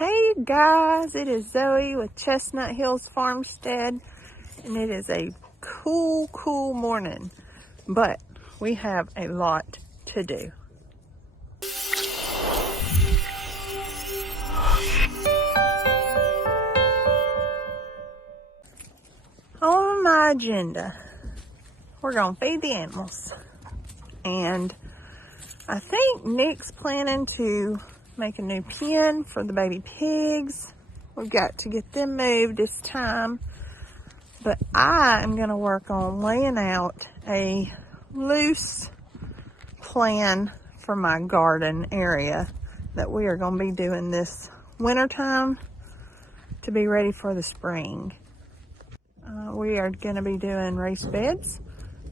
Hey guys, it is Zoe with Chestnut Hills Farmstead, and it is a cool morning, but we have a lot to do. On my agenda, we're gonna feed the animals, and I think Nick's planning to make a new pen for the baby pigs. We've got to get them moved this time, but I am going to work on laying out a loose plan for my garden area that we are going to be doing this winter time to be ready for the spring. We are going to be doing raised beds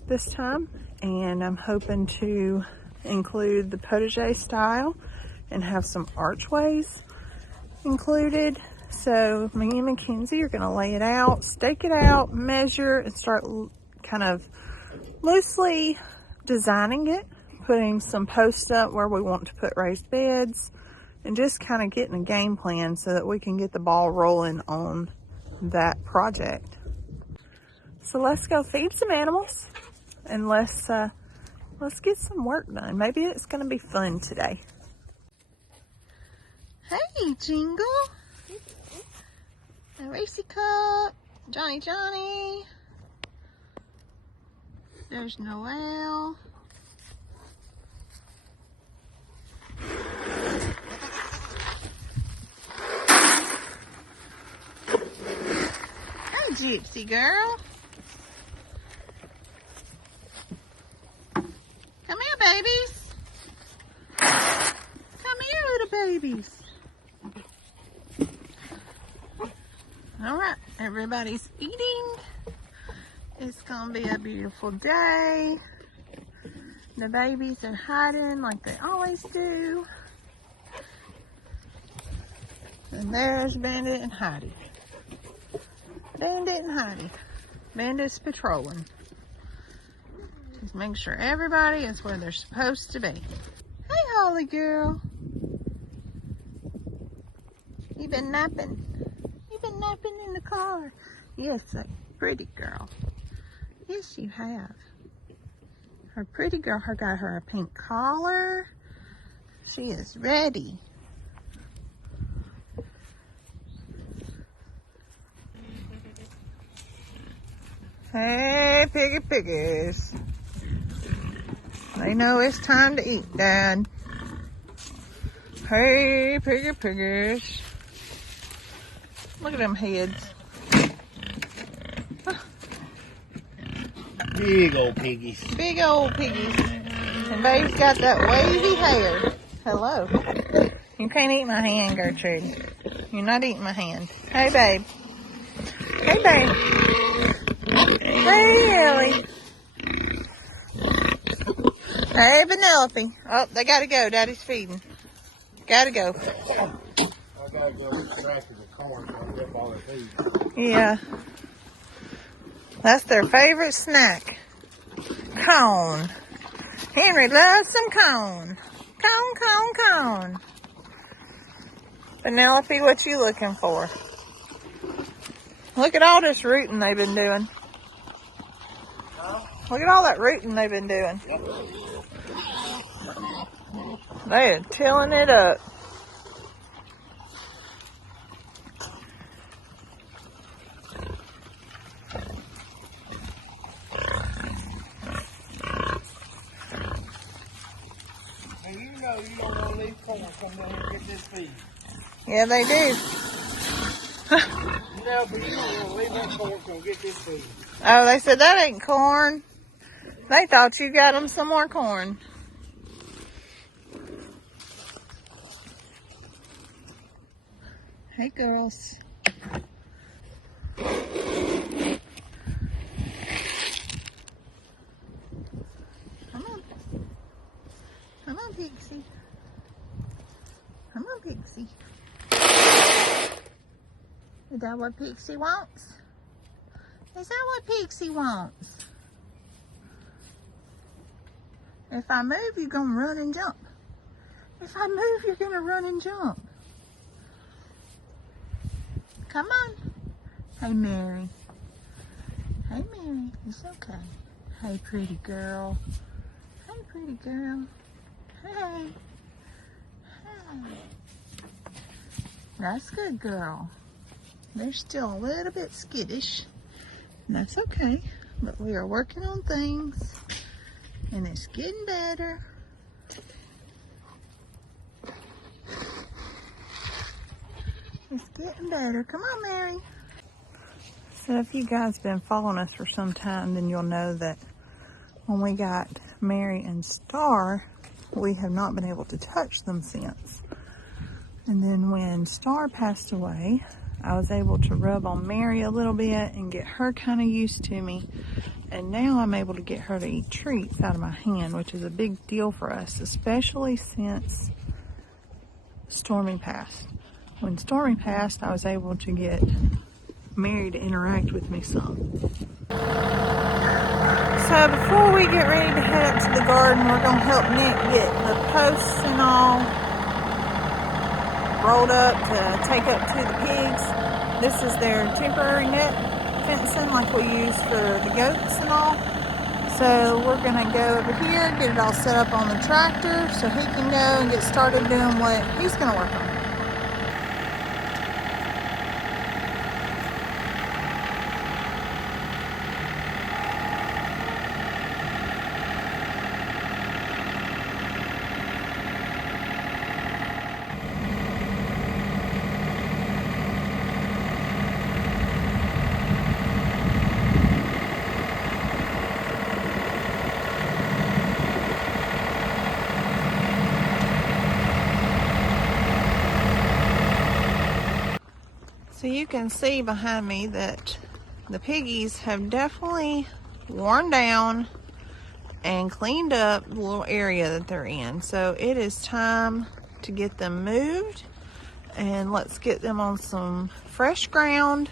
this time, and I'm hoping to include the potager style and have some archways included. So me and Mackenzie are going to lay it out, stake it out, measure, and start kind of loosely designing it, putting some posts up where we want to put raised beds, and just kind of getting a game plan so that we can get the ball rolling on that project. So let's go feed some animals, and let's get some work done. Maybe it's going to be fun today. Hey, Jingle. Racy Cup. Johnny. There's Noel. Hey, Gypsy girl. Come here, babies. Come here, little babies. All right, everybody's eating. It's gonna be a beautiful day. The babies are hiding like they always do. And there's Bandit and Heidi. Bandit's patrolling. Just make sure everybody is where they're supposed to be. Hey, Holly girl. You been napping? Napping in the car. Yes, a pretty girl. Yes, you have. Her pretty girl, got her a pink collar. She is ready. Hey, piggies. They know it's time to eat, Dad. Hey, piggies. Look at them heads. Big old piggies. Big old piggies. And Babe's got that wavy hair. Hello. You can't eat my hand, Gertrude. You're not eating my hand. Hey, Babe. Hey, Babe. Hey, Ellie. Hey, Penelope. Oh, they gotta go. Daddy's feeding. Gotta go. I gotta go extract the corn so I get all their food. Yeah. That's their favorite snack. Cone. Henry loves some cone. Cone. Penelope, what you looking for? Look at all this rooting they've been doing. Look at all that rooting they've been doing. They are tilling it up. You know you don't want to leave corn come down here and get this feed. Yeah, they do. No, but you don't want to leave that corn come get this feed. Oh, they said that ain't corn. They thought you got them some more corn. Hey, girls. Come on, Pixie. Is that what Pixie wants? If I move, you're going to run and jump. If I move, you're going to run and jump. Come on. Hey, Mary. Hey, Mary. It's okay. Hey, pretty girl. Hey, pretty girl. Hey. Hey. That's good, girl. They're still a little bit skittish. And that's okay. But we are working on things. And it's getting better. It's getting better. Come on, Mary. So if you guys have been following us for some time, then you'll know that when we got Mary and Star, we have not been able to touch them since. And then when Star passed away, I was able to rub on Mary a little bit and get her kind of used to me. And now I'm able to get her to eat treats out of my hand, which is a big deal for us, especially since Stormy passed. When Stormy passed, I was able to get Mary to interact with me some. So before we get ready to head up to the garden, we're going to help Nick get the posts and all rolled up to take up to the pigs. This is their temporary net fencing like we use for the goats and all. So we're going to go over here, get it all set up on the tractor so he can go and get started doing what he's going to work on. So you can see behind me that the piggies have definitely worn down and cleaned up the little area that they're in. So it is time to get them moved, and let's get them on some fresh ground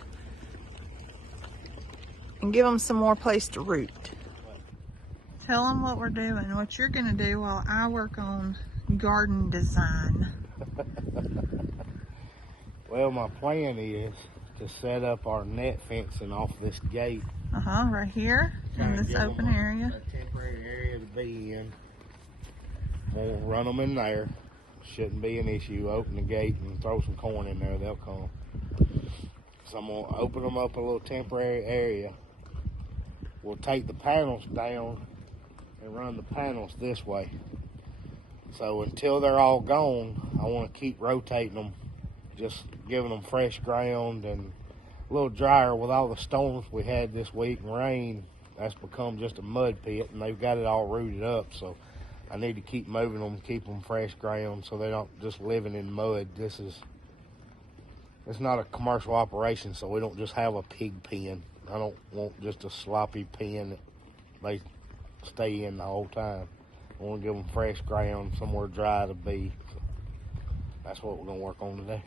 and give them some more place to root. Tell them what we're doing, what you're gonna do while I work on garden design. Well, my plan is to set up our net fencing off this gate. Right here in this open area. A temporary area to be in. We'll run them in there. Shouldn't be an issue. Open the gate and throw some corn in there. They'll come. So I'm going to open them up a little temporary area. We'll take the panels down and run the panels this way. So until they're all gone, I want to keep rotating them. Just giving them fresh ground and a little drier. With all the storms we had this week and rain, that's become just a mud pit, and they've got it all rooted up. So I need to keep moving them, keep them fresh ground so they're not just living in mud. It's not a commercial operation, so we don't just have a pig pen. I don't want just a sloppy pen that they stay in the whole time. I want to give them fresh ground, somewhere dry to be. So that's what we're going to work on today.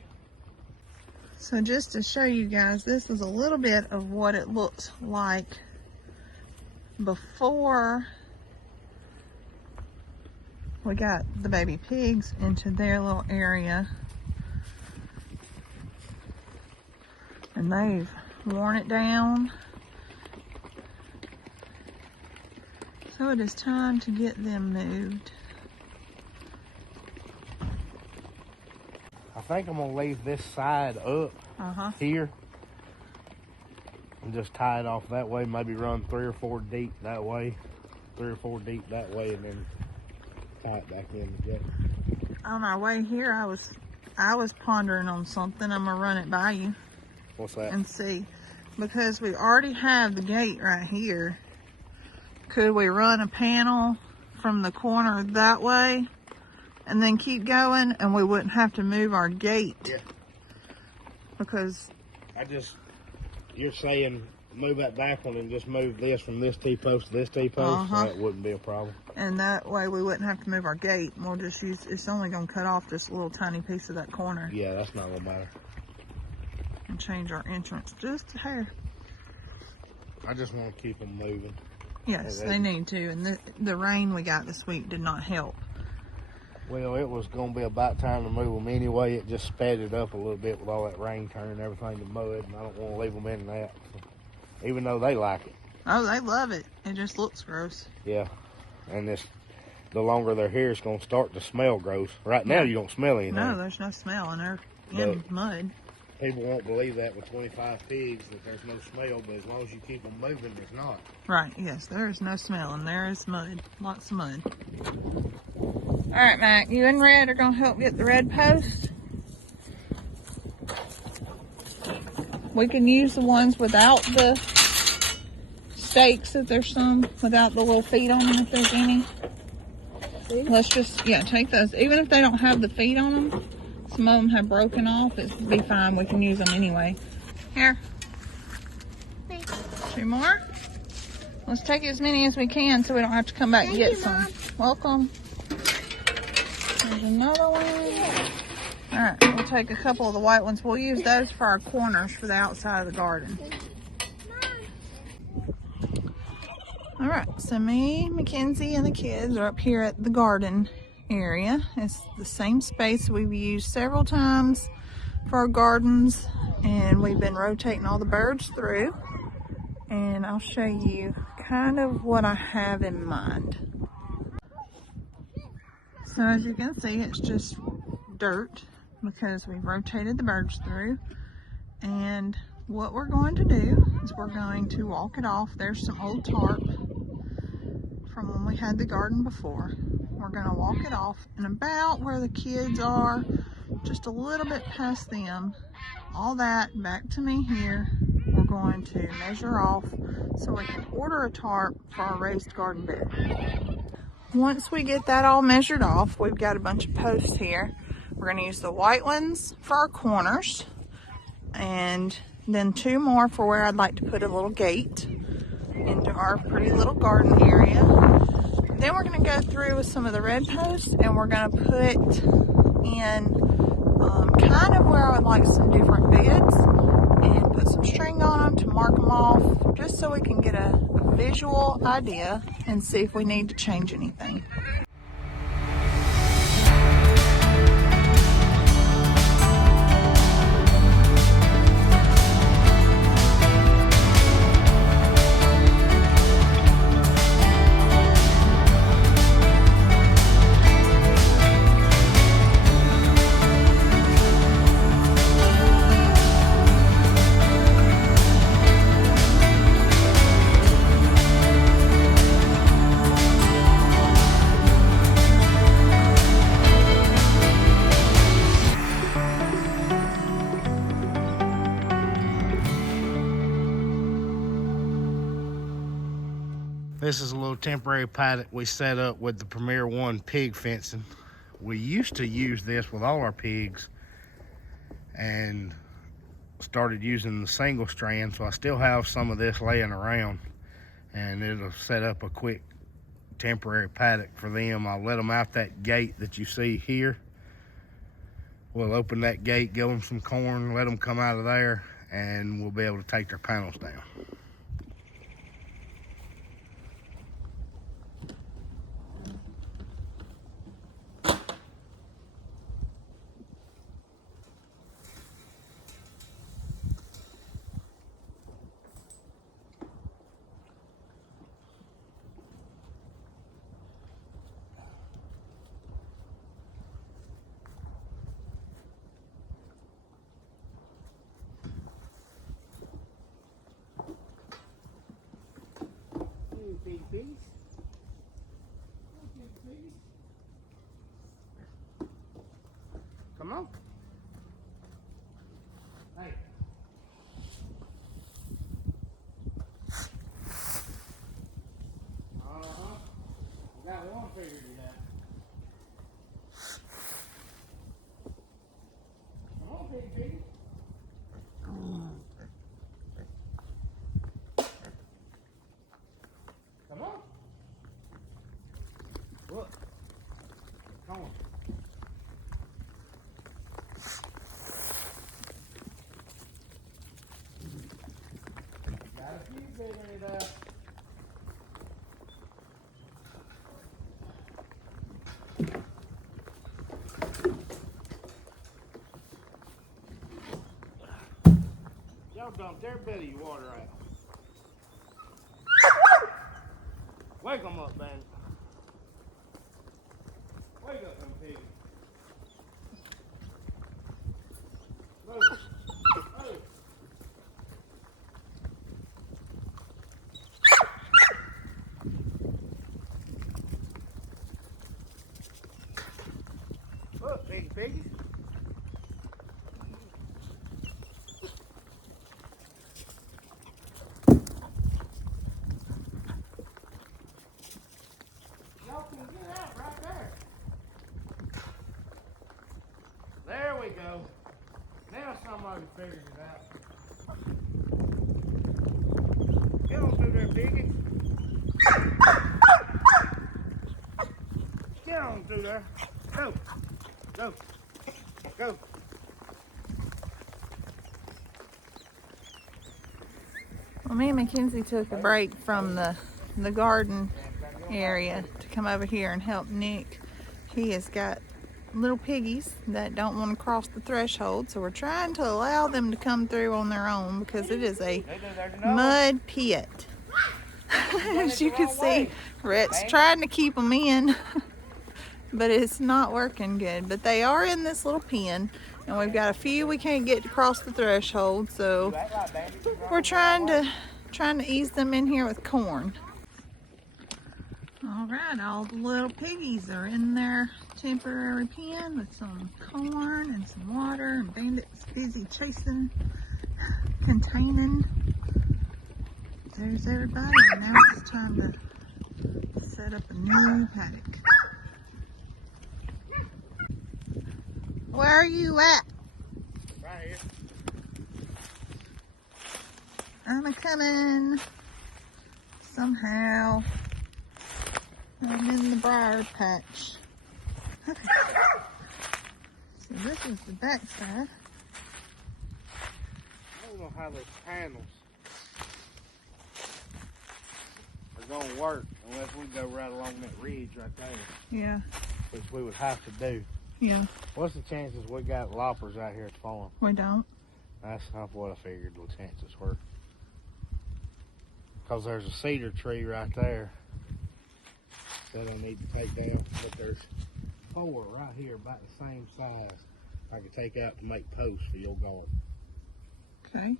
So just to show you guys, this is a little bit of what it looked like before we got the baby pigs into their little area. And they've worn it down. So it is time to get them moved. I think I'm going to leave this side up here and just tie it off that way. Maybe run 3 or 4 deep that way, 3 or 4 deep that way, and then tie it back in together. On our way here, I was pondering on something. I'm going to run it by you. What's that? And see. Because we already have the gate right here. Could we run a panel from the corner that way and then keep going, and we wouldn't have to move our gate? Yeah. Because you're saying move that back one and just move this from this T-post to this T-post? That wouldn't be a problem. And that way we wouldn't have to move our gate. We'll just use, it's only going to cut off just a little tiny piece of that corner. Yeah, that's not going to matter. And change our entrance just a hair. I just want to keep them moving. Yes, they need to. And the rain we got this week did not help. Well, it was going to be about time to move them anyway. It just sped it up a little bit with all that rain turning everything to mud, and I don't want to leave them in that, so, even though they like it. Oh, they love it. It just looks gross. Yeah, and the longer they're here, it's going to start to smell gross. Right now, you don't smell anything. No, there's no smell, and they're in mud. People won't believe that with 25 pigs, that there's no smell, but as long as you keep them moving, there's not. Right, yes, there is no smell, and there is mud. Lots of mud. All right, Mac, you and Red are going to help get the red post. We can use the ones without the stakes, if there's some, without the little feet on them, if there's any. Let's just, take those. Even if they don't have the feet on them, some of them have broken off, it'd be fine. We can use them anyway. Here. Thanks. 2 more. Let's take as many as we can so we don't have to come back and get some. Mom. Welcome. There's another one. All right, we'll take a couple of the white ones. We'll use those for our corners for the outside of the garden. All right, so me, Mackenzie, and the kids are up here at the garden area. It's the same space we've used several times for our gardens, and we've been rotating all the birds through. And I'll show you kind of what I have in mind. So as you can see, it's just dirt because we've rotated the birds through. And what we're going to do is we're going to walk it off. There's some old tarp from when we had the garden before. We're going to walk it off, and about where the kids are, just a little bit past them, all that back to me here, we're going to measure off so we can order a tarp for our raised garden bed. Once we get that all measured off, we've got a bunch of posts here. We're going to use the white ones for our corners, and then 2 more for where I'd like to put a little gate into our pretty little garden area. Then we're going to go through with some of the red posts, and we're going to put in kind of where I would like some different beds and put some string on them to mark them off, just so we can get a visual idea and see if we need to change anything. This is a little temporary paddock we set up with the Premier One pig fencing. We used to use this with all our pigs and started using the single strand, so I still have some of this laying around, and it'll set up a quick temporary paddock for them. I'll let them out that gate that you see here. We'll open that gate, give them some corn, let them come out of there, and we'll be able to take their panels down. Come on. Hey. Got one figured it out. Come on, pig. Come on. Look. Come on. Got a few figuring it out. Y'all dumped every bit of your water out. Wake them up, man. Wake up them pigs. Move. Move. Look, piggy, piggy. Y'all can get out right there. There we go. Now somebody figured it out. Get on through there, piggy. Get on through there. Go. Go. Go. Well, me and Mackenzie took a break from the garden area to come over here and help Nick. He has got little piggies that don't want to cross the threshold, so we're trying to allow them to come through on their own because it is a mud pit. As you can see, Rhett's trying to keep them in, but it's not working good. But they are in this little pen, and we've got a few we can't get to cross the threshold, so we're trying to ease them in here with corn. All right, all the little piggies are in their temporary pen with some corn and some water, and Bandit's busy chasing, containing. There's everybody, and now it's time to set up a new paddock. Where are you at? Right here. I'm coming. Somehow. I'm in the briar patch. Okay. So this is the back side. I don't know how those panels are going to work unless we go right along that ridge right there, Yeah. which we would have to do. Yeah. What's the chances we got loppers out here at the farm? We don't. That's not what I figured the chances were. Because there's a cedar tree right there that I need to take down, but there's 4 right here about the same size I could take out to make posts for your garden. Okay.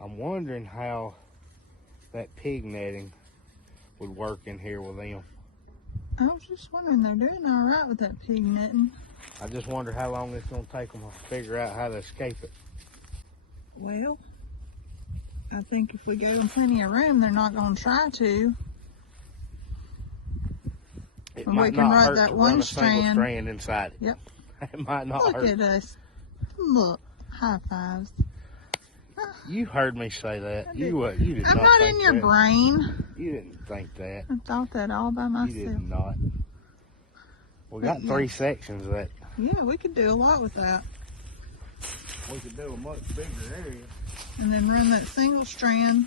I'm wondering how that pig netting would work in here with them. I was just wondering, they're doing all right with that pig netting. I just wonder how long it's going to take them to figure out how to escape it. Well, I think if we gave them plenty of room, they're not going to try to. It And might we can not run hurt that to one run a single strand. strand inside it. Yep. It might not Look hurt. at us. Look, high fives. You heard me say that. I You did I'm not not think in your that. brain. You didn't think that. I thought that all by myself. You did not. We got Yeah. 3 sections of that. Yeah, we could do a lot with that. We could do a much bigger area. And then run that single strand,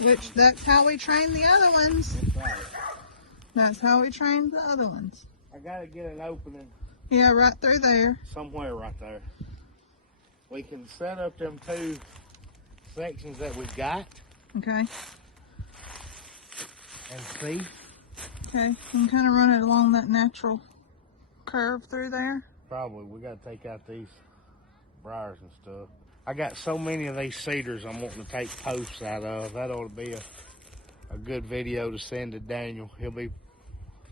which that's how we train the other ones. Inside it. That's how we trained the other ones. I gotta get an opening Yeah, right through there. somewhere right there. We can set up them 2 sections that we got Okay. and see. Okay. You can kind of run it along that natural curve through there. Probably we gotta take out these briars and stuff. I got so many of these cedars I'm wanting to take posts out of. That ought to be a good video to send to Daniel. He'll be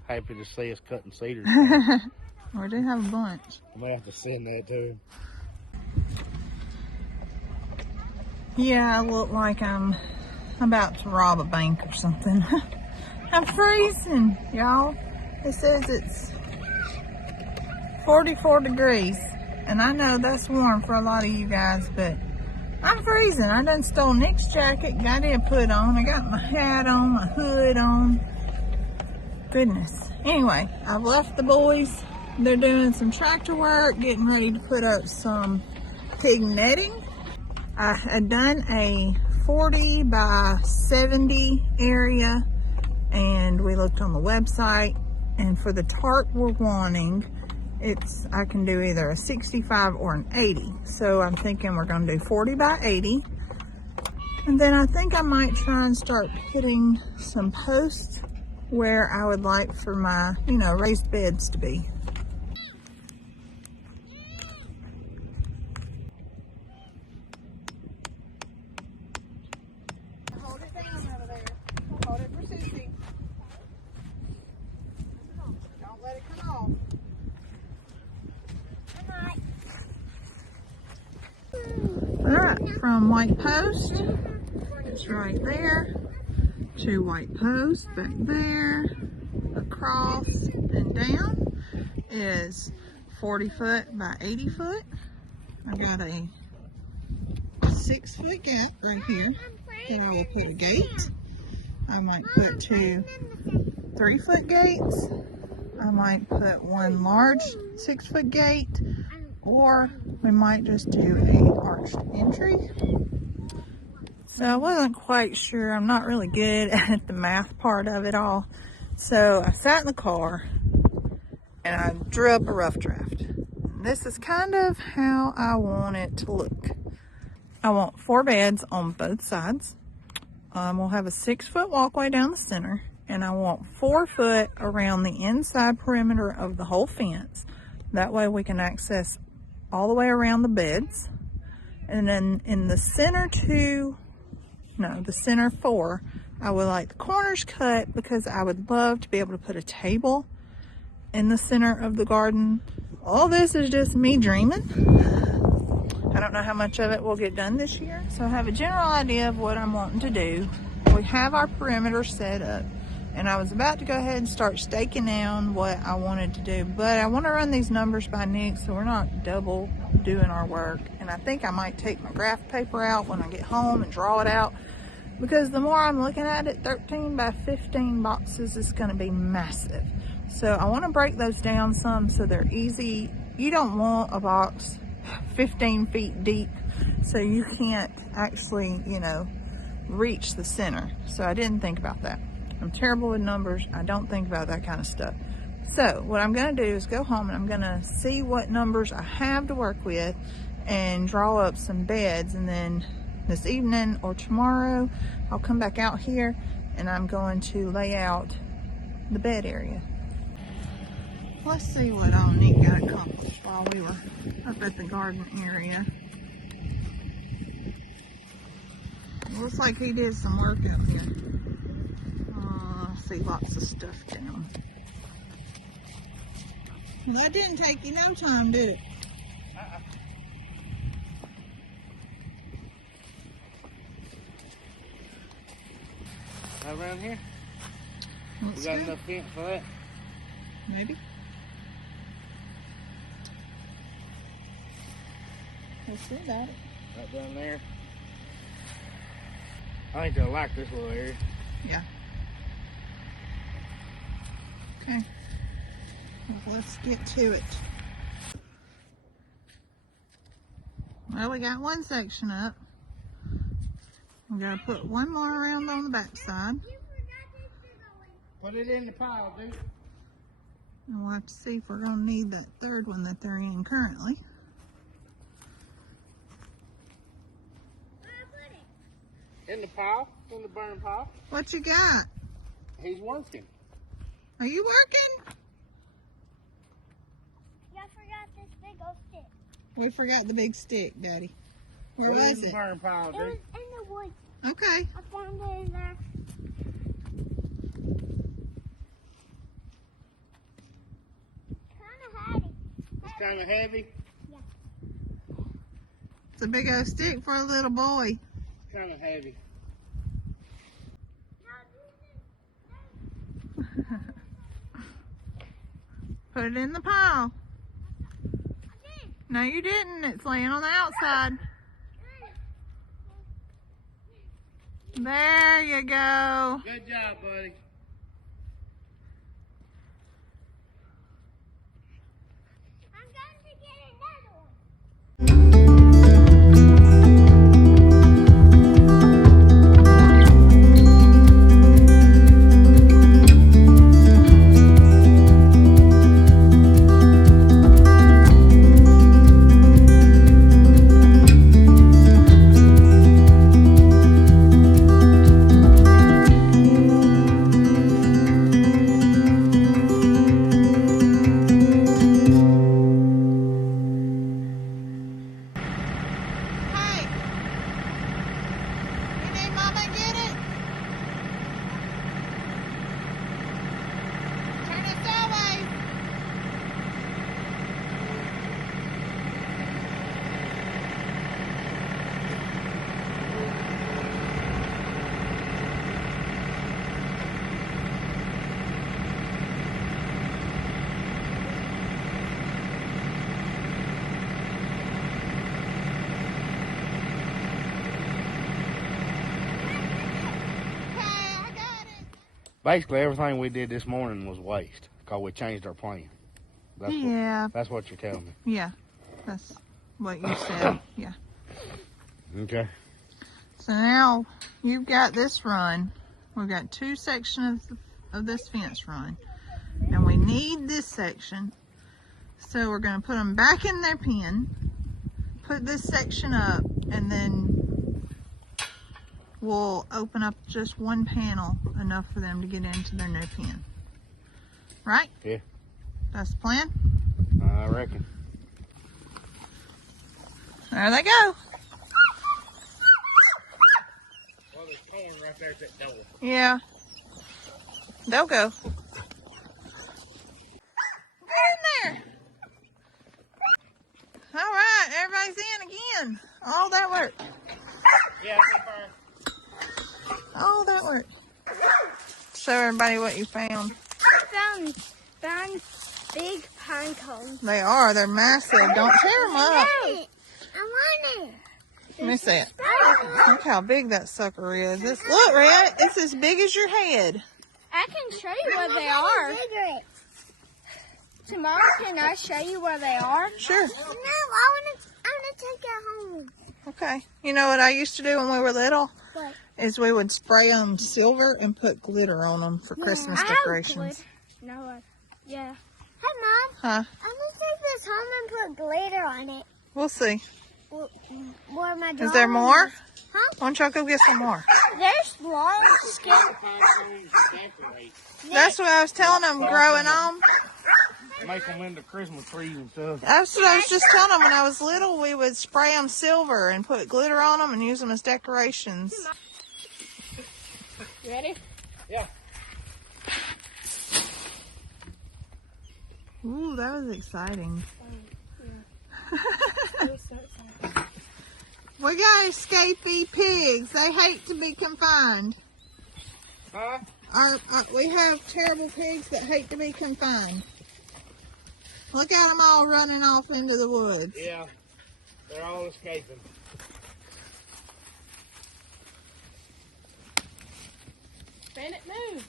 happy to see us cutting cedars. We do have a bunch. I may have to send that to him. Yeah, I look like I'm about to rob a bank or something. I'm freezing, y'all. It says it's 44 degrees. And I know that's warm for a lot of you guys, but I'm freezing. I done stole Nick's jacket, got it put on. I got my hat on, my hood on. Goodness. Anyway, I've left the boys. They're doing some tractor work, getting ready to put up some pig netting. I had done a 40 by 70 area, and we looked on the website, and for the tarp we're wanting, I can do either a 65 or an 80. So I'm thinking we're gonna do 40 by 80. And then I think I might try and start putting some posts where I would like for my, raised beds to be. Hold it down over there. Hold it for Susie. Don't let it come off. Alright, from white post, it's right there, to white post, back there, across and down is 40 foot by 80 foot. I got a 6 foot gap right here. Then I will put a gate. I might put 2 3 foot gates. I might put one large 6 foot gate, or we might just do a arched entry. So I wasn't quite sure. I'm not really good at the math part of it all. So I sat in the car and I drew up a rough draft. This is kind of how I want it to look. I want 4 beds on both sides. We'll have a 6 foot walkway down the center, and I want 4 foot around the inside perimeter of the whole fence. That way we can access all the way around the beds. And then in the center the center 4, I would like the corners cut because I would love to be able to put a table in the center of the garden. All this is just me dreaming. I don't know how much of it will get done this year, so I have a general idea of what I'm wanting to do. We have our perimeter set up, and I was about to go ahead and start staking down what I wanted to do, but I want to run these numbers by Nick so we're not double doing our work. And I think I might take my graph paper out when I get home and draw it out, because the more I'm looking at it, 13 by 15 boxes is going to be massive. So I want to break those down some so they're easy. You don't want a box 15 feet deep so you can't actually, reach the center. So I didn't think about that. I'm terrible with numbers. I don't think about that kind of stuff. So what I'm going to do is go home and I'm going to see what numbers I have to work with and draw up some beds, and then this evening or tomorrow I'll come back out here and I'm going to lay out the bed area. Let's see what Nick got accomplished while we were up at the garden area. Looks like he did some work up here. I see lots of stuff down. Well, that didn't take you no time, did it? Around here? Let's We got go. enough fence for that? Maybe. Let's see about it. Right down there. I think they'll like this little area. Yeah. Okay. Well, let's get to it. Well, we got one section up. We gotta put one more around on the back side. Put it in the pile, dude. And we'll have to see if we're gonna need that third one that they're in currently. In the pile? In the burn pile? What you got? He's working. Are you working? I forgot this big old stick. We forgot the big stick, Daddy. Where Put was in the it? burn pile, It was dude. in the woods. Okay. I found it in there. Kind of heavy. It's kind of heavy. It's a big old stick for a little boy. Kind of heavy. Put it in the pile. No, you didn't. It's laying on the outside. There you go. Good job, buddy. I'm going to get another one. Basically, everything we did this morning was waste because we changed our plan. That's what you're telling me. Yeah, that's what you said. Yeah. Okay. So now you've got this run. We've got 2 sections of this fence run, and we need this section. So we're going to put them back in their pen, put this section up, and then we'll open up just one panel, enough for them to get into their new pen. Right? Yeah. That's the plan? I reckon. There they go. Well, there's corn right there at that door. Yeah. They'll go. Get in there. All right, everybody's in again. All that work. Yeah, All that work. Show everybody what you found. I found big pine cones. They are. They're massive. Don't tear them up. I want it. Let me see it. Look how big that sucker is. Look, Red. It's as big as your head. I can show you where they are. Tomorrow, can I show you where they are? Sure. No, I want to take it home. Okay. You know what I used to do when we were little? What? Is we would spray them silver and put glitter on them for Christmas decorations. No, yeah. Hey, Mom. Huh? I'm going to take this home and put glitter on it. We'll see. Where my Is there more? Huh? Why don't y'all go get some more? There's long skin. That's what I was telling them growing on. Make them into Christmas trees and stuff. That's what I was just telling them when I was little. We would spray them silver and put glitter on them and use them as decorations. You ready? Yeah. Ooh, that was exciting. We got escapee pigs. They hate to be confined. Huh? We have terrible pigs that hate to be confined. Look at them all running off into the woods. Yeah. They're all escaping. Bennett, move.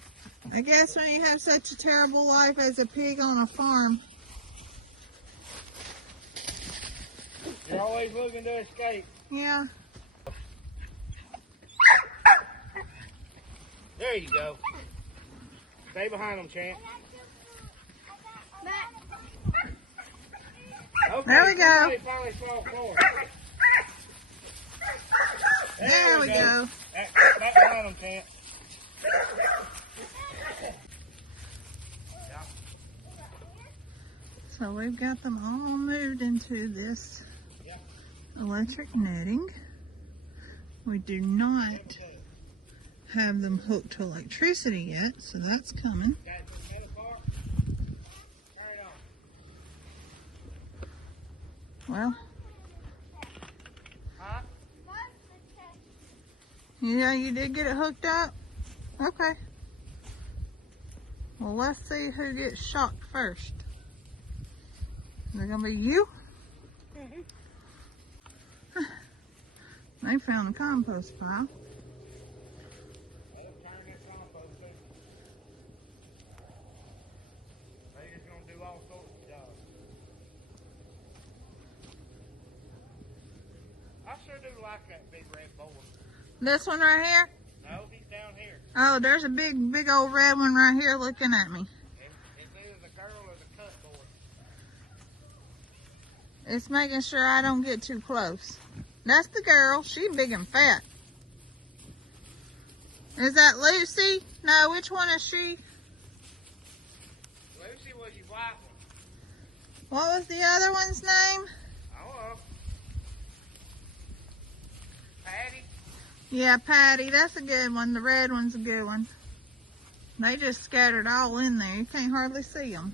I guess when you have such a terrible life as a pig on a farm. You're always looking to escape. Yeah. There you go. Stay behind them, champ. Okay, There we go. somebody finally saw corn. There we go. Back behind them, champ. So we've got them all moved into this electric netting. We do not have them hooked to electricity yet, so that's coming. Well, yeah, you did get it hooked up? Okay. Well, let's see who gets shocked first. Is it gonna be you? They found the compost pile. I sure do like that big red boy. This one right here? No, he's down here. Oh, there's a big old red one right here looking at me. It's either the girl or the cut boy. It's making sure I don't get too close. That's the girl. She big and fat. Is that Lucy? No, which one is she? Lucy was your white one. What was the other one's name? I don't know. Patty? Yeah, Patty. That's a good one. The red one's a good one. They just scattered all in there. You can't hardly see them.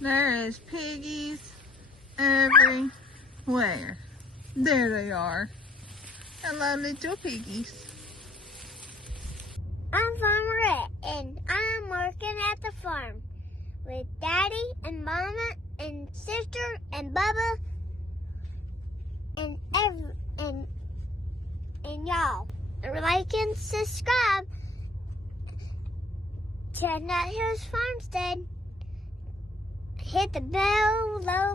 There is piggies everywhere. There they are. Hello, little piggies. I'm Farmer and I'm working at the farm with Daddy and Mama and Sister and Bubba and y'all. And like and subscribe. Chestnut Hills Farmstead. Hit the bell below